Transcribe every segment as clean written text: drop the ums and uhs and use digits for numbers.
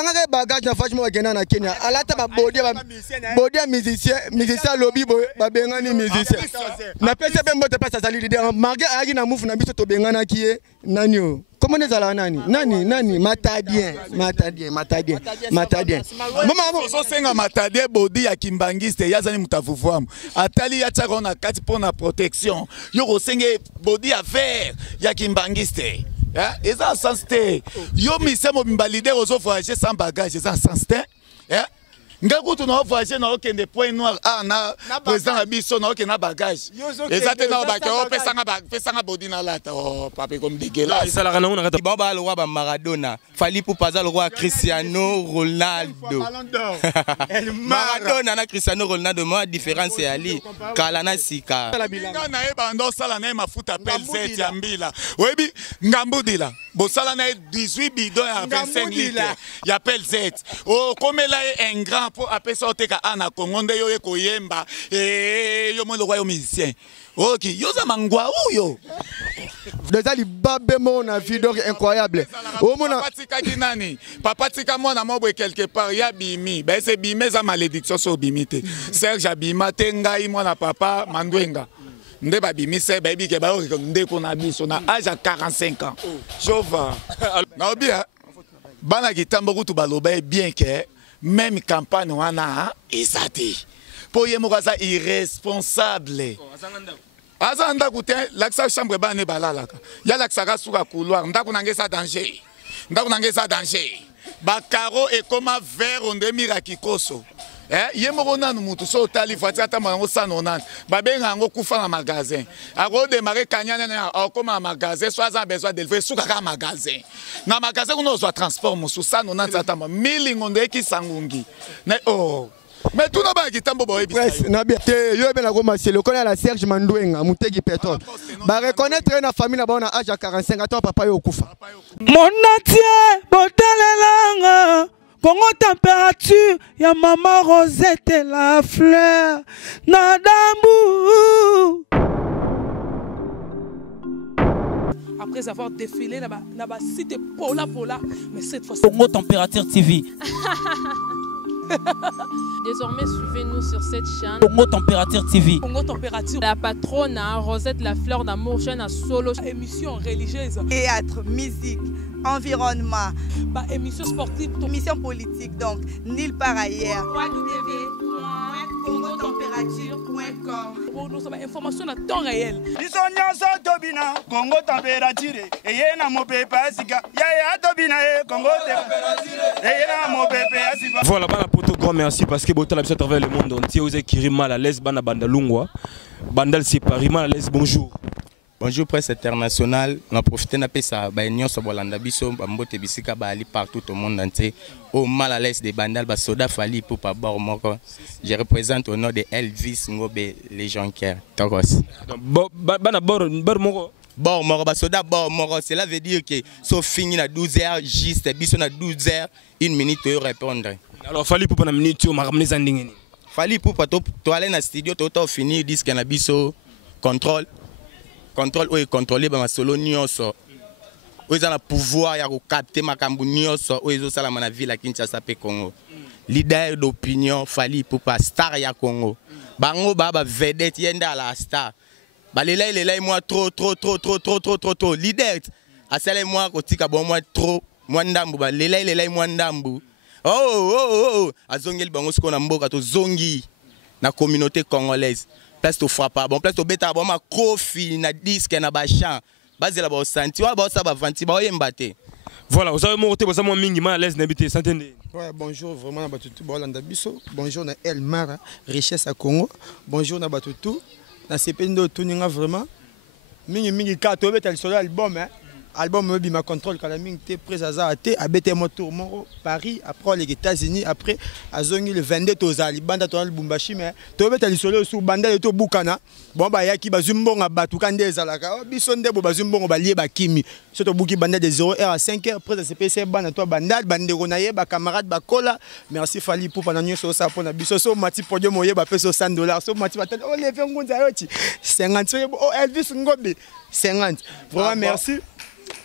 Anga bagage na franchement bagena na Kenya. Alata ba body musicien lobby ba bengani musicien. Na pesa pe mbote pesa sali leader. Marga agi na move na biso to bengana kiye nani. Comment les ala nani matadien. Mama so senga matadien body ya kimbangiste yazani mutafufuamu. Atali ya chako na kati pona protection. Yo senge body ya vert ya kimbangiste. Et ça sens té. Yo mi se mo bimbalide ozo voyager sans bagage, ça sens té. Ngaku tu no voyager na okende point noir na président abiso na okende na bagage. Et ça te na bakao pesanga body na lata oh papa comme dégueulasse. Ça la kana ngata ba ba le roi ba Maradona. Fali pour pas le roi Cristiano Ronaldo. Maradona na Cristiano Ronaldo moi différence c'est ali kala na sika. Nga na e bando sala na mafuta pelzet ya mbila. Webi ngambudila. Bo sala na 18 bidons à 25 litres. Ya pelzet. Oh comme là un grand pour appeler ça oteka ana Congo nde yo ekoyemba yo mo le roi musicien. OK, yo za mangwa uyo. Déjà les babemo na vidéo incroyable. Oh mon papa tika kinani. Papa tika moi na mobwe quelque part ya bimi. Ben c'est bimé za malédiction so bimité. Serge abima tengai moi na papa mandwenga. Nde ba bimi se baby ke ba o nde ko na biso na âge à 45 ans. Chauva. Na obia. Bana kitambo kutu baloba bien que même campagne wana ezati. Po ye mokaza irresponsable. Azanda kute laksa chambre bane balalaka. Ya laksa suka couloir ndako nangesa danger. Ndako nangesa danger. Ba caro et comme vert on demira kikoso. Ye mokona mutu so tali fatia ta mango sanonan. Ba benga ngo kufa na magasin. Ako démarrer kanyana na comme magasin soit a besoin de faire suka ka magasin. Na magasin kuno zo transport musu sanonan tata ma milingonde ki sangungi. Ne oh. Mais tout n'a pas qui tambo boy presse na bien te yo ben la goma c'est le connaît la Serge Mandwenga mutegi pétrole ba reconnaître na famille na bona âge à 45 ans papa yo kufa mon natie botalelanga Congo température ya maman Rosette la fleur na dambu. Après avoir défilé là-bas cité Pola mais cette fois Congo Température TV. Désormais, suivez-nous sur cette chaîne. Congo Température TV. Congo Température. La patronne, Rosette la fleur d'amour, chaîne à solo. Émission religieuse. Théâtre, musique, environnement. Bah, émission sportive. Émission politique, donc, nulle part ailleurs. www.congotempérature.com. Pour nous avoir information à temps réel. Congo Température. Et y a mon pépé Asika. Ya Tobina Congo Température. Et y a mon pépé Asika. Voilà, bana poto grand merci parce que botal à travers le monde entier vous êtes qui mal à l'aise bana bandalungwa. Bandal c'est Paris mal à l'aise bonjour. Bonjour presse internationale, on a profité de ça, nous sommes Bolanda biso, Mbote bisika bali partout au monde entier. Au mal à l'aise des bandal, soda fali pour pas bord moko. Je représente au nom de Elvis Ngobe, les gens qui Togos. Bana bord moko. Bord moko, soda bord moko, cela veut dire que sauf fini à 12h, juste biso na 12h, 1 minute pour répondre. Alors fali pour une minute, on m'a ramené ça ndingeni. Fali pour pas to aller na studio, to finir disque na biso contrôle. Contrôle ou contrôler ba solo nyonso. Ils ont le pouvoir ya capter makambu nyonso ou ils ont ça la ville à Kinshasa pe Congo. Leader d'opinion fali pour pas star ya Congo. Bango baba vedette yenda la star. Ba lela moi trop leader. Asale moi kotika bon moi trop moi ndambu ba lela moi ndambu. Oh azongeli bango siko na mboka to zongi na communauté congolaise. Place to frappa bon place to beta bon ma kofi na disque na ba chant bazela ba santi wa ba sa ba vanti ba yembate. Voilà, vous avez monté vous avez mingi mal à l'aise n'habiter s'entendez. Ouais, bonjour vraiment na batutu Bolanda biso. Bonjour na El Mara, richesse à Congo. Bonjour na batutu. Na sependo tuninga vraiment. Mingi ka to beta le album hein. Album ma contrôle quand la ming te présasa até abete mo tour moro Paris après les États-Unis après azongi le 22 tozali banda to Lubumbashi mais to beta li solo sur banda to bukana bon ba yaki bazumbonga batuka ndezalaka biso ndebo bazumbongo balie bakimi so to buki banda de 0h à 5h après ça CPC banda to bandal bande konaye ba camarade ba kola merci Fali pour pendant nyoso ça pour na biso so mati podium moye ba peso $100 so mati batel oh lever ngunza yoti 50 oh Elvis Ngobe 50 vraiment merci.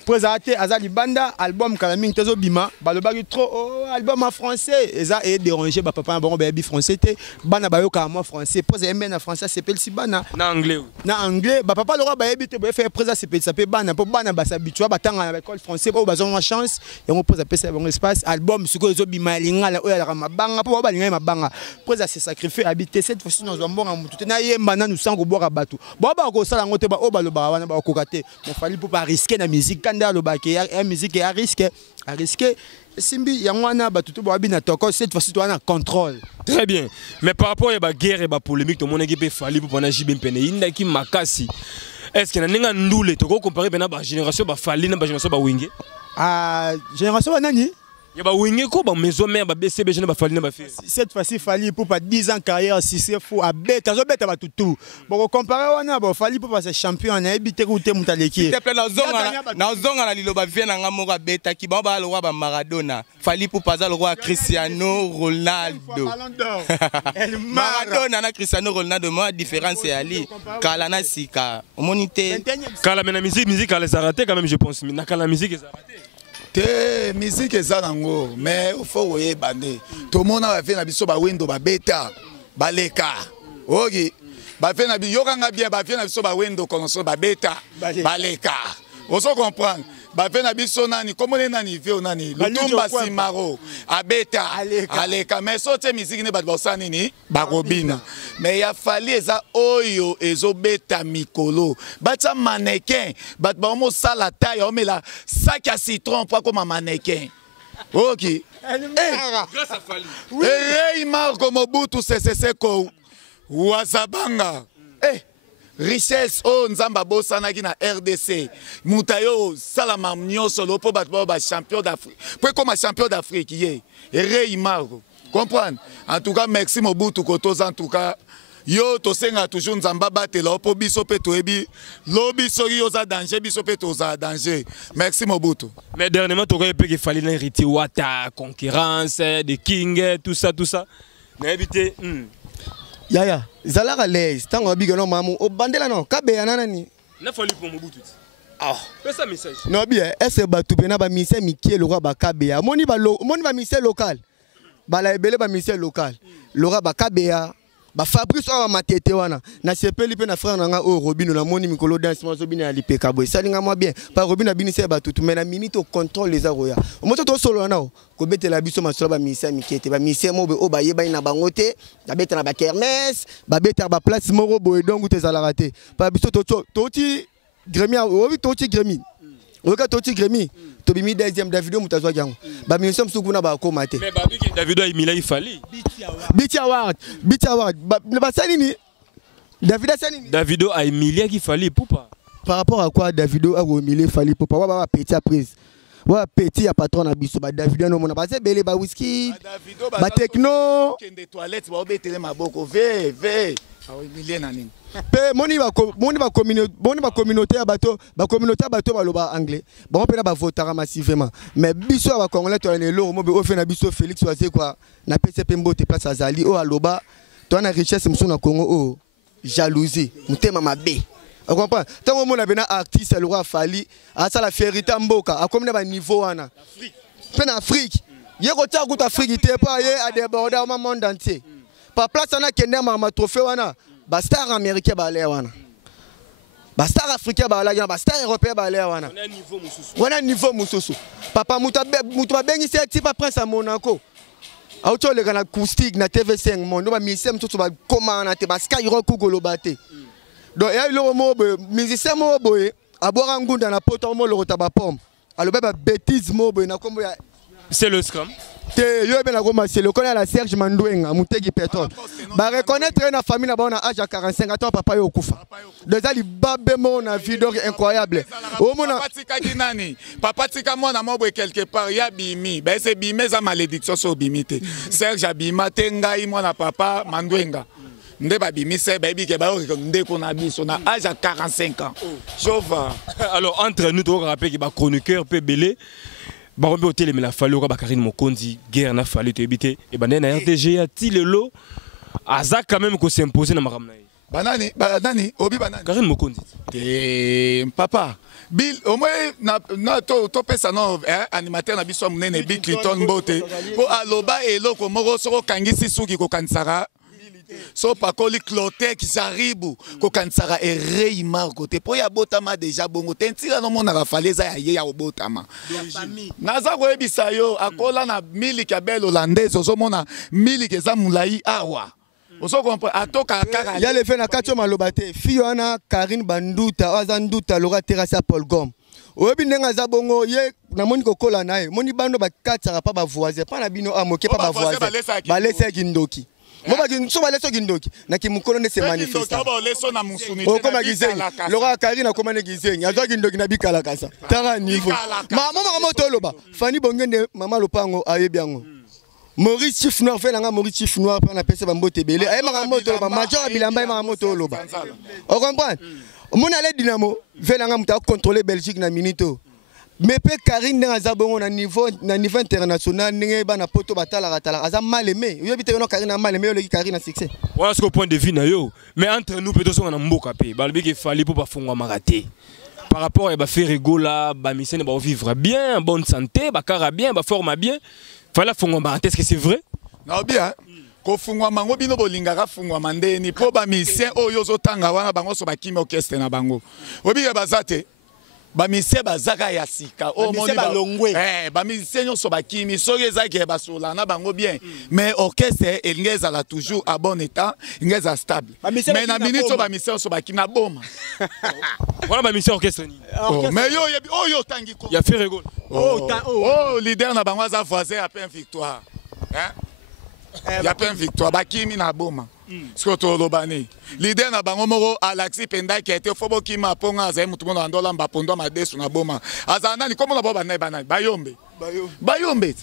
Présenté Azali Banda, album Kalaming Tezo Bima, balobaki trop album en français. Eza et dérangé ba papa bon baby français té bana ba yo ka moi français. Pose aimer na français s'appelle si bana. Na anglais. Na anglais, ba papa le roi ba yebi te ba faire présent s'appelle bana pour bana ba s'habituer ba tanga na école français pour bazon ma chance et on pose appeler ça bon espace album suko Tezo Bima lingala o ya mabanga pour ba linga mabanga. Présent se sacrifier habiter cette fois dans un bon mutu na yemba na nous sango boka batu. Ba ba ko sala ngote ba o ba lo ba wana ba ko kate. Mais fallait pour pas risquer la musique. La musique est à risquer. Simbi Yangwana Batutu Boabina Toko, cette fois-ci tu as un contrôle. Très bien. Mais par rapport à la guerre et la polémique, tout le monde est fallu pour prendre JB Mpene. Il y a qui makasi. Est-ce qu'il y a un ndoule, tu peux comparer à la génération Bafali, la génération Bawinge? Génération Banani? Il y a Bawinge ko ba maison mère ba BCB jeune Bafali na Bafali. Cette fois-ci Fali pour pas 10 ans carrière si c'est fou à bête, zo bête Batutu. Bon comparer wana ba Fali pour passer champion na ebité route mutaleki. S'il te plaît na zonga na liloba vient na ngamo beta ki ba le roi ba Maradona. Fali pour pas le roi Cristiano Ronaldo. Maradona na Cristiano Ronaldo moi différence c'est ali kala na sika. Monité. Kala mena musique elle s'est ratée quand même je pense. Na kala musique elle s'est ratée. Te musique eza nango mais il faut oye bande tout le monde va faire na biso ba window ba beta baleka ogi ba faire na bi yokanga bien ba faire na biso ba window konoso ba beta baleka oso comprendre ba faire na biso nani comme les nani vio nani Lutumba Simaro abeta aleka mais so te musique ne ba bosani ni ba robina mais ya fali eza oyo ezo beta mikolo bacha mannequin ba mo sala taille o mela sac à citron pas comme un mannequin. OK. Grâce à Fali. Et Marco Mobutu Seko Wazabanga. Richesse o nzamba bosanaki na RDC mutayo salama nyonso lopo batbo ba champion d'Afrique pour comme champion d'Afrique yé Rei Marco comprendre en tout cas merci Mobutu kotoza en tout cas yo to senga toujours nzamba batela opo biso pe toebi lobi sori oza danger biso pe toza danger merci Mobutu. Mais dernièrement tu aurais pu qu'il fallait hériter Wata concurrence des King tout ça na éviter Yaya, Zalara les, tango bigano mamu, o bandela non, kabe anani. Na fallu pour Mobutu. Ah, fais ça message. Non bien, est-ce batu bena ba mise Mikie le roi ba kabea. Moni ba mise local. Ba la ebele ba mise local. Le roi ba kabea. Ba Fabrice o matete wana. Na sepeli pe na frère nanga o Robino na moni mikolo dance mo zobina ali pe kabo. Salinga moi bien. Pa Robino binise batu tu mena minute au contrôle les aroya. O moto to solo na o. Ko bete la biso masolo ba mise Mikie ba mise mo be o ba yeba ina bangote. Ba bete na ba kermesse, ba bete ba place moro boy donc te zala raté. Pa biso to ti Grémy o wi to ti Grémy. O ka to ti Grémy. To bimi deuxième Davido mutazwa jango. Ba mi sommes sukuna ba ko mate. Mais babi que Davido a Emile il fallait. Biti award. Ba sanini. Davido a Emile qui fallait poupa. Par rapport à quoi Davido a Emile fallait poupa. Wa ba petit à prise. Wa petit à patron na biso ba Davido no mona ba se belé ba whisky. Ba techno. Kende toilette ba obetele maboko ve. Ah Emile nani. Pe moni ba communauté bato ba loba anglais bon pe na ba votera massivement mais biso ba congolais to na lo mo be o fe na biso Félix Oise quoi na PCP mbote place azali o aloba to na richesse musu na Congo o jalousie mutema mabe on comprend tant mo na bena artiste le roi Fali a ça la fierté mboka a comme na ba niveau wana pe na Afrique yeko ta kuta Afrique te pa ye a déborder au monde entier par place na kende ma trophée wana ba star américain ba aller wana ba star africain ba aller ba star européen ba aller wana on a niveau mususu papa mutu ba bengi se type prince à Monaco auto le kana acoustique na TV5 monde ba musicien mususu ba commande te ba skyrock ko lobate donc ya lo mo musicien mo boye abora ngunda na poto mo lo ba pomme aloba ba bêtise mo boye na kombo ya c'est le scrum. Yo ben agoma c'est le connaît la Serge Mandouenga Mutegi Pétrole. Ba reconnaître na famille na ba na âge à 45 ans papa yo kufa. Déjà li babé mon na vidéo incroyable. O mona papa tika nani? Papa tika mo na mobo quelque part ya bimi. Ben c'est bimé za malédiction so bimité. Serge abima tenga mo na papa Mandouenga. Nde ba bimi c'est baby ke ba nde ko na biso na âge à 45 ans. Chauva. Alors entre nous to rappeler que ba chroniqueur peut belé. Barombe hôtel mais la fallu ba Karine Mokondi guerre na fallu te éviter et ben na RDG a ti le lot aza quand même ko s'imposer na makamna. Banani, Obi Banani. Karine Mokondi. Papa, Bill, au moins, to pesa no animateur na biso munene Bill Clinton Mbote. Po aloba elo ko moro soko kangisi suki ko kansara. So pakoli cloté qui s'arrive ko kansara e reima côté. Po ya botama déjà bongo tentira no mona rafaleza ya ye ya botama. Naza ko ebisa yo akola na miliki ya belle hollandaise ozo mona miliki za mulai awa. Il y a le fait na katio malobate Fiona Karine Banduta Azanduta Laura Terasa Paul Gom. Obi nenga za bongo ye na moni kokola nae moni bando ba katara pa ba voisin pa na bino amoke pa ba voisin ba lesa kindoki. Mo ba kin so ba lesa kindoki na ki mukolo ne se manifeste. O koma gizenyi Laura Karine akoma ne gizenyi azo kindoki na bikala kasa. Tara niveau. Mama moto loba Fani bongende mama lopango ayebiango. Maurice Chief Noir fait la Maurice Chief Noir pour la PC Bambote Belé. Aïe Maramoto Loba, Major Bilamba Maramoto Loba. On comprend? Mon allé Dynamo, fait la Mouta contrôler Belgique na minito. Mais pe Karine dans Azabon na niveau international, n'engage pas na poto batala ratala. Azam mal aimé. Vous habitez non Karine a mal aimé, le Karine a succès. Voilà ce qu'on point de vue na yo. Mais entre nous peut-être on a mboka pe. Balbi qu'il fallait pour pas fondre maraté. Par rapport à faire rigola, ba mission ba vivre bien, en bonne santé, ba cara bien, ba forme bien. Fala fungwa est-ce que c'est vrai? Non bien. Ko fungwa mango bino bolingaka fungwa mandeni po ba misien oyo zotanga wana bango so bakimi orchestre na bango. Obiga bazate. Ba misien bazaka ya sika. O moni ba longwe. Ba misien nyonso bakimi sogeza ke basola na bango bien. Mais orchestre elingeza la toujours à bon état, ingeza stable. Mais na minute ba misien so bakimi na boma. Voilà ma mission orchestre ni. Mais yo tangi ko. Ya fait rigole. Oh, leader na bango za voisin a peine victoire. Hein? Ya peine victoire bakimi na boma. Skoto lobani. Leader na bango moko Alexis Penda qui a été fobo kima ponga za mutu mona ndola mbapondo madesu na boma. Azana ni komo na boba na banai bayombe. Bayombe.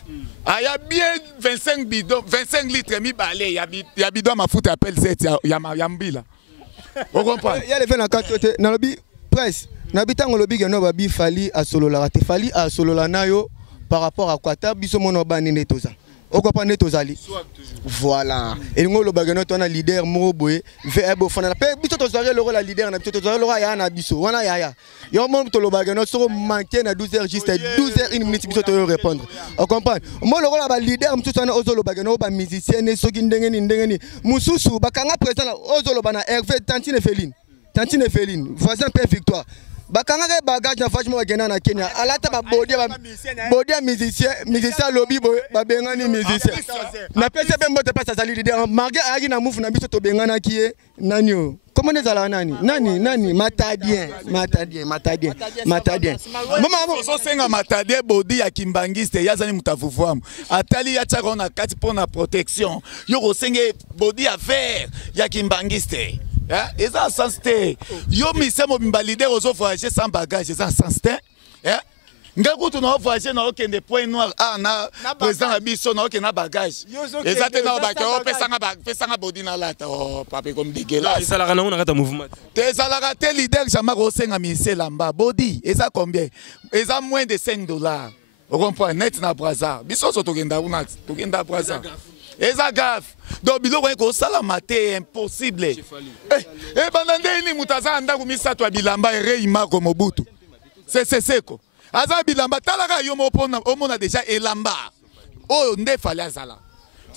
Aya bien 25 bidon, 25 litres mi balé ya bidon mafuta appelle cette ya mbila. On comprend? Il y a le fait na katote na lobi presse. Nabitango lobi gano babi fali a solo la rate fali a solo la nayo par rapport à quoi ta biso mono bani netoza. O quoi netozali. Voilà. Et ngo lo bagano to na leader mo boye ve ebo fana pe biso to soirée le rôle la leader na biso to soirée le rôle ya na biso. Wana ya. Yo mo to lo bagano so manquer na 12h juste 12h 1 minute biso to répondre. On comprend? Mo le rôle ba leader mtu sana ozo lo bagano ba musicien ne so ndengeni mususu bakanga présent ozo lo bana Hervé Tantine Féline. Voisin Père Victoire. Bakanga bagage na franchement bagena na Kenya. Alata ba bodia musicien lobby ba bengani musicien. Na pese pe mbote pas sali leader. Marge agi na move na biso to bengana kié nanio. Comment les ala nani matadien. Mama so senga matadien body ya kimbangiste yazani mutavuvuamu. Atali ya chako na kati pona protection. Yo ko senge body ya vert ya kimbangiste. Et ça sens té. Yo mi se mo bimbalide ozo voyager sans bagage, ça sens té. Ngaku tu no voyager na okende point noir na président abiso na okena bagage. Et ça té na bakao pesanga body na lata oh pape comme dégueulasse. Ça la rana on arrête mouvement. Te ça la raté leader jamais rosenga mise lamba body. Et ça combien? Et ça moins de $5. On comprend net na braza. Biso so togenda una togenda braza. Eza gaffe. Donc biloko eko sala maté impossible. Bandande ni mutaza ndangu misato bilamba reima ko Mobutu. C'est seko. Aza bilamba talaka yo mopona omona déjà elamba. Oh nde fallait azala.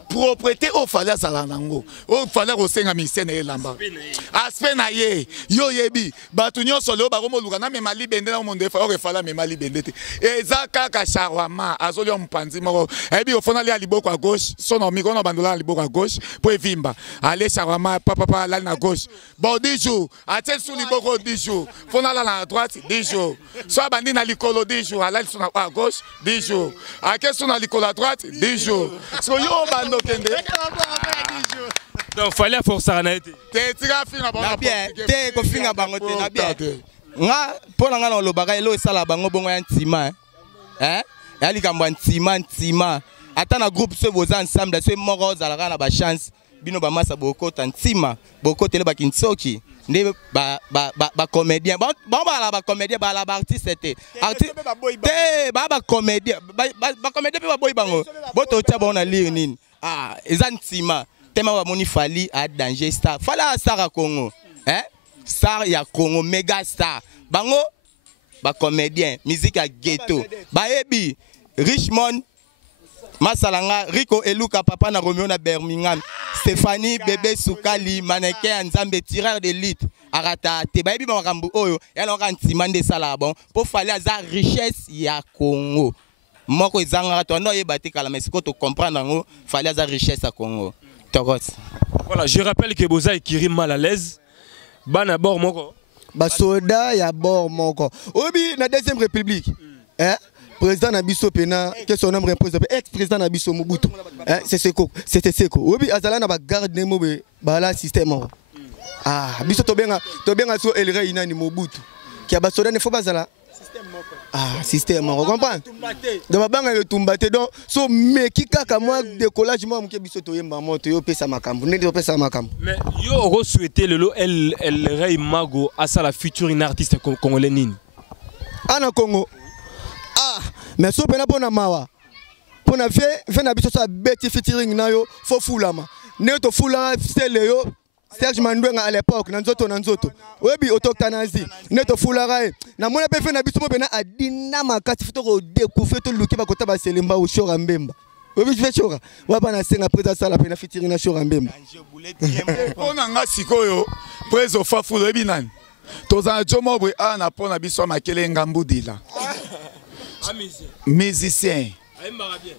Propriété au fallait azala nango. Oh fallait rosenga misene elamba. Aspena ye yo yebi batu nyonso leo bakomo lukana me mali bende na monde fa o fallait me mali bende te. Eza kaka charwama azoli ompanzi moko. Ebi ofona le liboko à gauche, son omiko na bandola liboko à gauche pour evimba. Allez charwama papa la na gauche. Bon 10 jours, atel sous liboko 10 jours. Fona la na droite 10 jours. Soit bandi na likolo 10 jours, allez sur à gauche 10 jours. Akel sur na likolo à droite 10 jours. So yo bando kende. Donc fallait forcer à naïté. Te ko finga bango te na bien. Nga pona nga na lobaka elo sala bango bongo ya ntima. Ya likambo ntima. Ata na groupe se boza ensemble se moko zalaka na ba chance bino ba masa bokota ntima. Bokotele ba kinsoki. Nde ba comédien. Ba comédien ba la artiste te. Te ba comédien. Ba comédien pe ba boy bango. Boto cha bona lire nini. Eza ntima. motema wa moni fali a danger star fala star à Congo star ya Congo méga star bango ba comédien musique à ghetto baebi Richmond Masalanga Rico Eluka papa na Romeo na Birmingham Stéphanie bébé Soukali mannequin Nzambe tireur d'élite arata te baebi makambu oyo ya na kantima nde sala bon pour fali aza richesse ya Congo moko ezanga to no yeba te kala mais siko to comprendre ngo fali aza richesse à Congo tokos. Voilà, je rappelle que Boza et Kiri mal à l'aise bana bord moko ba soda ya bord moko obi na deuxième république président Nabiso Pena, que son nom repose, ex-président Nabiso Mobutu. C'est Seko, c'était Seko. Oui, Azala n'a pas gardé le système. Ah, Biso Tobenga so El Rey Inani Mobutu. Qui a bastonné, ne faut pas Azala. Ah, système, on comprend. De ma banque, le Tumbate. Donc, so, mais qui kaka moi, décollage, moi, je suis Toyemba, moi, Toyo Pesa Makam. Vous n'êtes pas Pesa Makam. Mais yo, souhaité le lot El Rey Mago à ça la future une artiste congolais Nini. Ana Congo. Ah, mais so pena pona mawa. Pona fait na biso sa beti featuring na yo fo fulama. Ne to fula stele yo Serge Mandwenga à l'époque na nzoto. Webi autochtanazi. Ne to fula rae. Na mona pe fait na biso mo pena adina makati fito ko découvrir to luki ba kota ba selemba o shora mbemba. Webi je fais shora. Wa bana senga presa sala pena featuring na shora mbemba. Pona nga sikoyo prezo fa fula webi nani. Toza jomo bwe ana pona biso makele ngambudila. Musicien.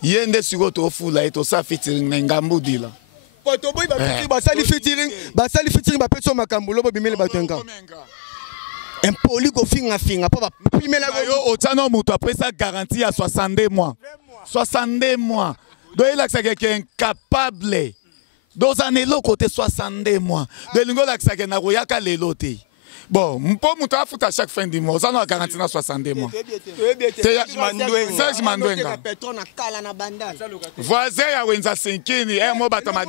Yende sugo to fula et to sa featuring ngambu dila. Poto boy ba sali featuring ba peso makambo lobo bimele batenga. Impoli ko finga pa ba primela yo otano muto après ça garantie à 62 mois. 62 mois. Do il a quelqu'un incapable. Dans un élo côté 62 mois. De lingo la que na royaka lelote. Bon, pour mon temps, à chaque fin du mois, ça nous a garanti 62 mois. Serge Mandwenga. Voisin à Wenza Sinkini, un mot batama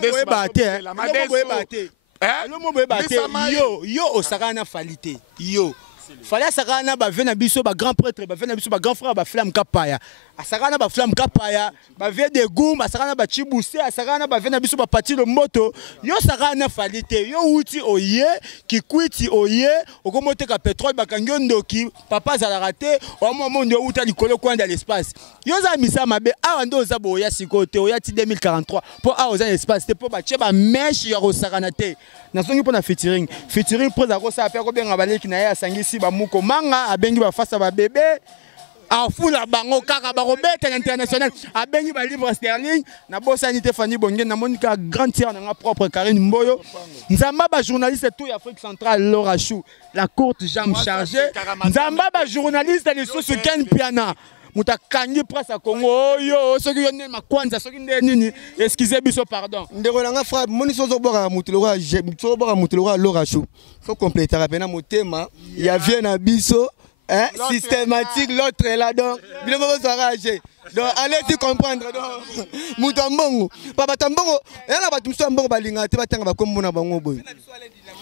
yo osakana falite. Yo. Fallait sakana ba vena biso ba grand prêtre ba vena biso ba grand frère ba flamme kapaya. Asakana ba flamme kapaya, ba vie de goum, asakana ba chibuse, asakana ba vena biso ba pati le moto. Yo sakana falite, yo uti oye, ki kwiti oye, okomote ka pétrole ba kangyo ndoki, papa za raté, au moment ndio uta likolo coin dans l'espace. Yo za misa mabe, a ndo za boya sikote, oya ti 2043. Po a oza espace, te po ba cheba mesh yo osakana te. Na songi po na featuring pour za ko sa pe ko benga baleki na ya sangisi ba muko manga abengi ba face ba bébé afula bango kaka ba robeta international abengi ba livre sterling na bossa ni Stéphanie Bonge na monika grande sœur na propre Karine Mboyo nzamba ba journaliste tout Afrique centrale Laura Chou la courte jambe chargée nzamba ba journaliste les sous Ken Piana mutakangi presse à Congo yo soki yo nema kwanza soki nde nini excusez biso pardon ndeko langa frère moni sozo boka mutulora so boka mutulora Laura Chou faut compléter rapena motema ya vient na biso systématique l'autre est là donc bien va s'arranger donc allez-y comprendre donc mutambongo papa tambongo yana batu msambongo balinga te batanga bakomona bango boy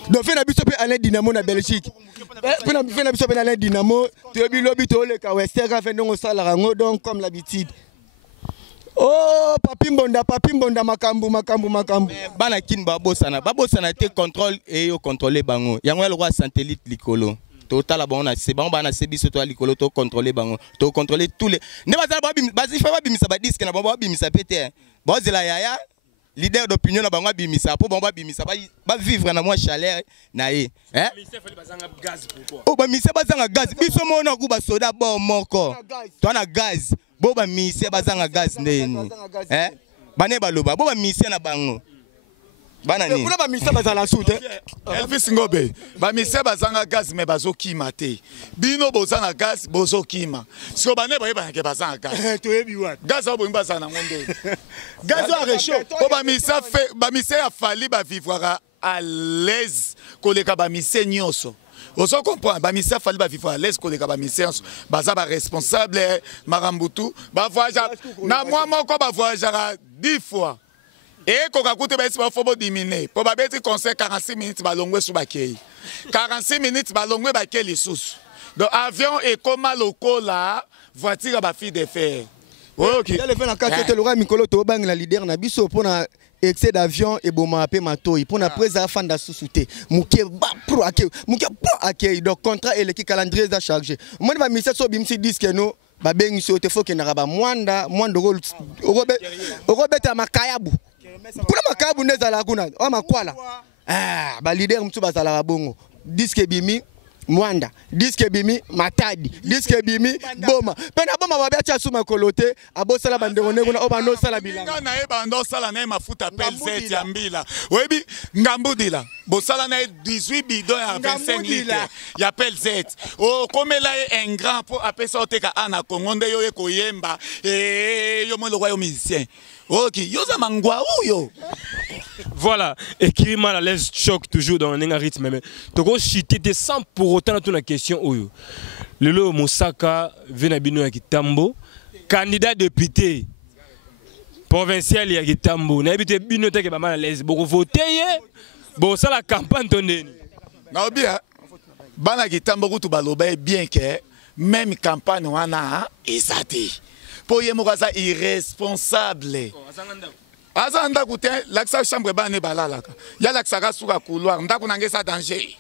donc fait na biso pe Alain Dynamo na Belgique fait na biso pe Alain Dynamo to bilobi to le ka western fait ndongo sala rango donc comme l'habitude. Oh papi mbonda makambu bana kin babosana te contrôle et yo contrôler bango yango le roi satellite likolo total abona c'est bon bana sebiso to likolo to contrôler bango to contrôler tous les ne bazi fa babimisa ba disque na bango babimisa pété bozela yaya leader d'opinion na bango babimisa po bango babimisa ba vivre na moi chaleur na ye oh ba mise bazanga gaz biso mona ku ba soda bo moko to na gaz bo ba mise bazanga gaz ndeni bane baloba bo ba mise na bango bana ni kuna ba mise bazala soute Elvis Ngobe ba mise bazanga gaz me bazokima te bino bozana gaz bozokima siko bane ba ke bazanga gaz to yebi wat gaz obo mbazana ngonde gaz a réchaud po ba mise a fali ba vivre à l'aise koleka ba mise nyonso. Vous comprenez, ba mise fali ba vivre à l'aise koleka ba mise baza ba responsable marambutu ba voyage na moi moko ba voyagera 10 fois. Et quand on a dit faut diminuer, pour bêter conseil 46 minutes balongwe sous bakay. 46 minutes balongwe bakay les sous. Donc avion et comme loco là, voiture ba fille de fer. Ok. Ya le fait na kati le roi mikolo to bang la leader na biso pour na excès d'avion et bon appel matoi pour na presa fanda susute muke ba pro ake donc contrat et le calendrier da chargé moi va misa so bimsi disque no ba bengi so te faut que na ba mwanda robeta makayabu kuna makayabu nezala kuna o makwala ba leader mtu bazala bongo disque bimi Mwanda, disque bimi, matadi, disque bimi, boma. Pena boma wabiacha suma kolote, abosala bandengone kuna oba no sala bilanga. Nga na eba ndo sala na mafuta pelzet ya mbila. Webi ngambudila. Bosala na 18 bidon ya 25 litres. Ya pelzet. O komela un grand pour apesa oteka ana kongonde yo ekoyemba. Yo mo le royaume musicien. Ok, yo za mangwa yo. Voilà, écrit mal à l'aise, choc toujours dans un rythme. Mais tu as chité sans pour autant la question. Lelo Moussaka, Venabino Yakitambo, candidat député provincial Yakitambo, n'habite Binote qui est pas mal à l'aise. Bon, voter, bon, ça la campagne tonne. Non, bien, Bana Kitambo, tu baloba bien que même campagne, on a esati. Pour y avoir irresponsable. Aza ndaku te laksa chambre ba ne balalaka ya laksa ka suka couloir ndaku nangesa danger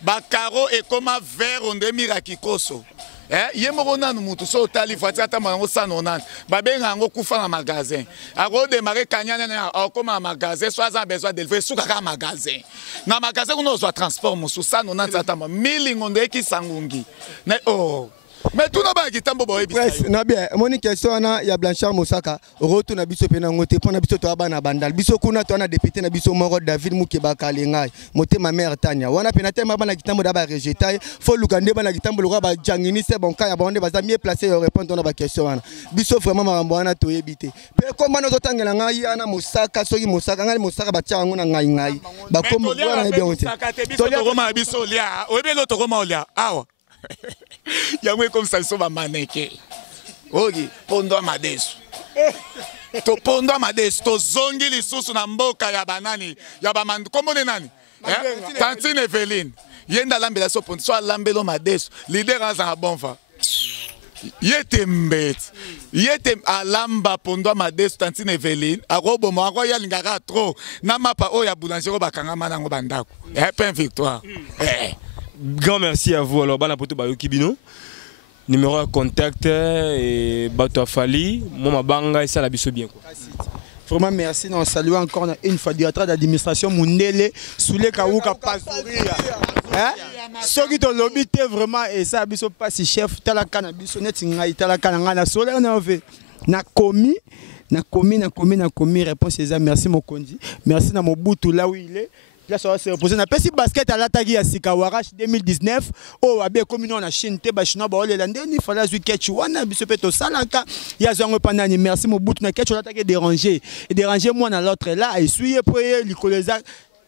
ba caro et comme vert on demira kikoso yemoko nanu mutu so tali fatia ta mango sanonan ba benga ngo kufa na magasin ako démarrer kanyana na comme magasin soit a besoin de suka ka magasin na magasin kuno zo transport musu sanonan tata milingo ndeki sangungi ne mais tout n'a pas qui tambo boy biso. Na bien, moni question na ya Blanchard Moussaka, retour na biso pena ngote pona biso to abana bandal. Biso kuna to na député na biso moro David Mukeba Kalengai. Moté ma mère Tania. Wana pena tema bana kitambo da ba rejeter, faut lukande bana kitambo lo ba jangini c'est bon ka ya bonde baza mieux placé yo répondre na ba question wana. Biso vraiment marambo wana to yebite. Pe ko mana to tangela ngai ana Moussaka soki Moussaka ngai Moussaka ba tyango na ngai. Ba comme wana bien onte. To roma biso lia, oyebelo to roma lia. Awa. Yamwe comme ça so ba maneke. Ogi pondo amadesu. To pondo amadesu to zongi lisusu na mboka ya banani ya ba mandu komone nani? Tantine Eveline. Yenda lambela so pondo so lambelo madesu. Leader aza bonfa. Yete mbet. Yete alamba pondo amadesu Tantine Eveline. Arobo mo akoya lingaka trop. Na mapa o ya boulanger ba kangama nango bandako. Pain victoire. Grand merci à vous. Alors, Banapoto Bayokibino, numéro de contact et Bato Fali, moi Banga et ça la biso bien quoi. Vraiment merci, nous saluons encore une fois directeur d'administration Mundele Soule Kawuka Pazouria. Ceux qui ont lobby vraiment et ça biso pas si chef talakana biso net ngai talakana ngana solaire na fait na commis réponse c'est ça. Merci Mokondi, merci na Mobutu là où il est. Là, ça va se reposer. On a perçu basket à l'attaque à Sikawarash 2019. Oh, avec comme on a Chinte, Bachina, Baolé, il fallait que Ketchuana, Bissopeto Salaka, Yazango Panani. Merci, mon bout, na Ketchu l'attaque déranger. Et déranger moi dans l'autre là, et suivez pour l'Icoleza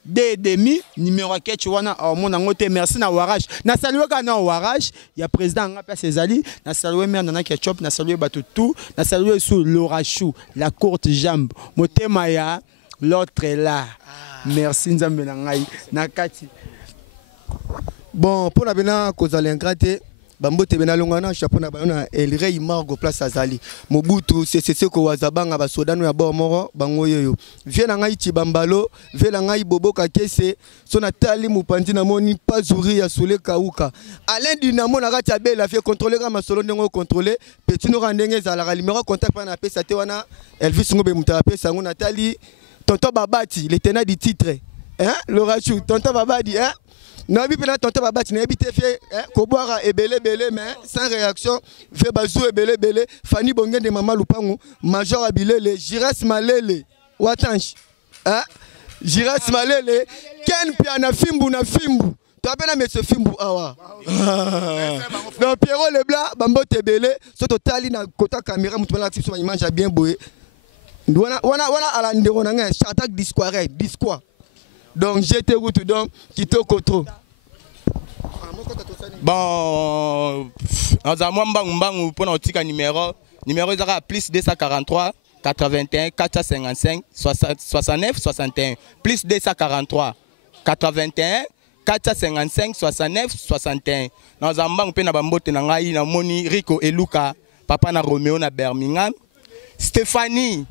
des demi, numéro Ketchuana, mon angote, merci na Warash. Na salué Kana Warash, il y a président Ngapa Césali, na salué Mère Nana Ketchup, na salué Batutu, na salué sous l'Orachou, la courte jambe, Motemaya, l'autre est là. Merci Nzambe Nangai Nakati. Bon, pour la bena kozali ingrate, bambote bena longana chapeau na bana Elrey Margo place Azali. Mobutu c'est ko wazabanga ba sodano ya bomoro bango yoyo. Vie na ngai Tibambalo, vie na ngai Boboka Kese, sona tali mupandi na moni Pazuri ya Soule Kauka. Alain Dinamo na kati ya bela fait contrôler ka masolo ndengo contrôler, petit no randenge za la numéro contact pa na pesa te wana Elvis ngobe mutape sango Nathalie Tonton Babati, le tenant du titre. Hein? L'orachou, Tonton Babadi, hein? Nabi pena Tonton Babati, n'a pas fait, hein? Koboara et belé, mais sans réaction. Fait bazou et belé. Fanny Bongen de Mama Lupangu, Major Abilele, Jiras Malele, Watanch. Hein? Jiras Malele, Ken Piana Fimbu na Fimbu. Tu as bien ce Fimbu awa. Donc Pierrot Leblanc, Bambo Tebele, sur total, na kota caméra, moutouna actif sur l'image, a bien boué. Wana à la ndéronanga chatak disquoire. Donc j'étais route donc Kito Kotro. Bon, on a moins pour notre numéro est plus 243 81 455 69 61 plus 243 81 455 69 61. Nous avons un peu na bambote na ngai na moni Rico et Luca papa na Roméo na Birmingham. Stéphanie,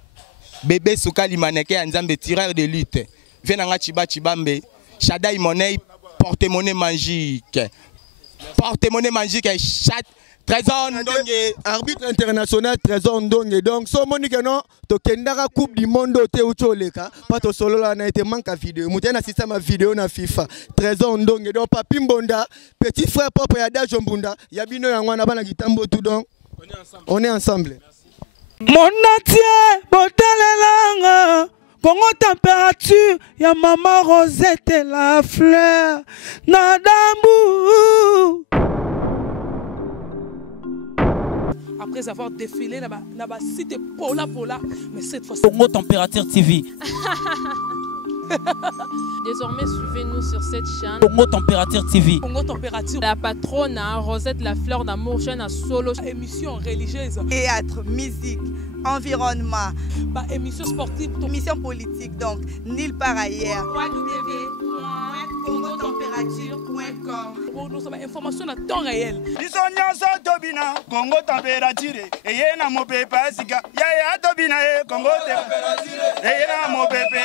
bébé Soukali Maneke Anzambe, tireur de lutte. Venanga Chiba Chibambe, Shadai Money, porte-monnaie magique. Porte-monnaie magique, chat. Trésor Ndonge. Arbitre international Trésor Ndonge. Donc, so monique non, to kendara coupe du monde te ucholeka, pas to solo la na été manque à vidéo. Moutena système à vidéo na FIFA. Trésor Ndonge. Donc, Papi Mbonda, petit frère propre ya Dajo Mbunda, Yabino Yangwana bana gitambo tout donc. On est ensemble. Mon natie, botalelanga. Congo température, ya maman Rosette et la fleur. Nadambu. Après avoir défilé, là-bas, cité Pola, mais cette fois-ci. Congo Température TV. Désormais, suivez-nous sur cette chaîne. Congo Température TV. Congo Température. La patronne, Rosette la fleur d'amour, chaîne à solo. Émission religieuse. Théâtre, musique, environnement. Bah, émission sportive. Émission politique, donc, nulle part ailleurs. www.congotempérature.com. Nous avons information à temps réel. Bisonyaso tobina, Congo température. Eye na mopepe asika. Yaya tobina Congo température. Eye na mopepe